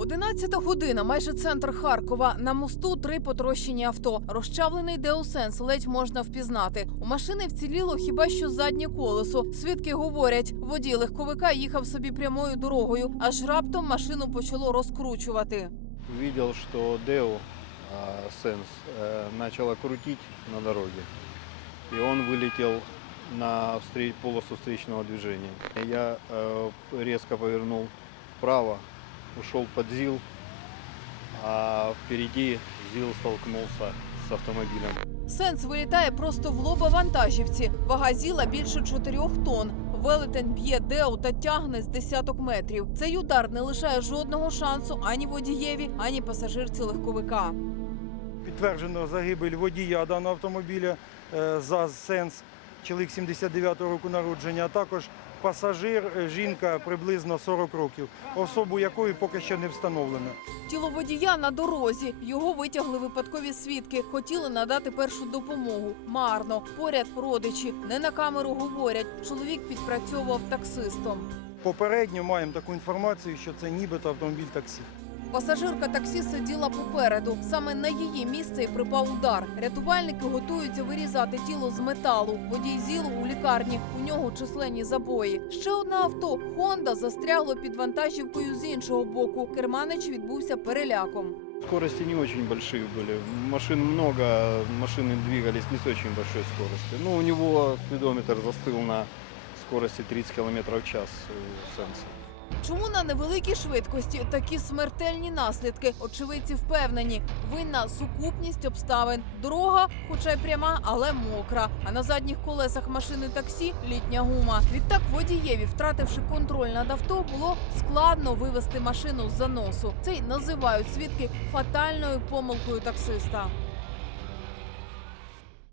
11 година, майже центр Харкова. На мосту три потрощені авто. Розчавлений Деосенс ледь можна впізнати. У машини вціліло хіба що заднє колесо. Свідки говорять, водій легковика їхав собі прямою дорогою, аж раптом машину почало розкручувати. увидел, что Део Сенс э, начала крутить на дороге. И он вылетел на встреч- полосу встречного движения. Я э, резко повернул вправо, ушел под ЗИЛ, а впереди ЗИЛ столкнулся с автомобилем. Сенс вилітає просто в лоба вантажівці. Вага зіла більше 4 тонн. Велетень б'є Део та тягне з десяток метрів. Цей удар не лишає жодного шансу ані водієві, ані пасажирці легковика. Підтверджено загибель водія даного автомобіля е, ЗАЗ Сенс, чоловік 79 року народження, а також пасажир, е, жінка приблизно 40 років, особу якої поки що не встановлено. Тіло водія на дорозі. Його витягли випадкові свідки. Хотіли надати першу допомогу. Марно. Поряд родичі. Не на камеру говорять. Чоловік підпрацьовував таксистом. Попередньо маємо таку інформацію, що це нібито автомобіль таксі. Пасажирка таксі сиділа попереду. Саме на її місце і припав удар. Рятувальники готуються вирізати тіло з металу. Водій зілу у лікарні. У нього численні забої. Ще одне авто Хонда застрягло під вантажівкою з іншого боку. Керманич відбувся переляком. Скорости не очень большие были. Машин много, машины двигались не с очень большой скоростью. Ну, у него спидометр застыл на скорости 30 км в час у Сенса. Чому на невеликій швидкості такі смертельні наслідки? Очевидці впевнені, винна сукупність обставин. Дорога, хоча й пряма, але мокра. А на задніх колесах машини таксі літня гума. Відтак водієві, втративши контроль над авто, було складно вивести машину з заносу. Це й називають свідки фатальною помилкою таксиста.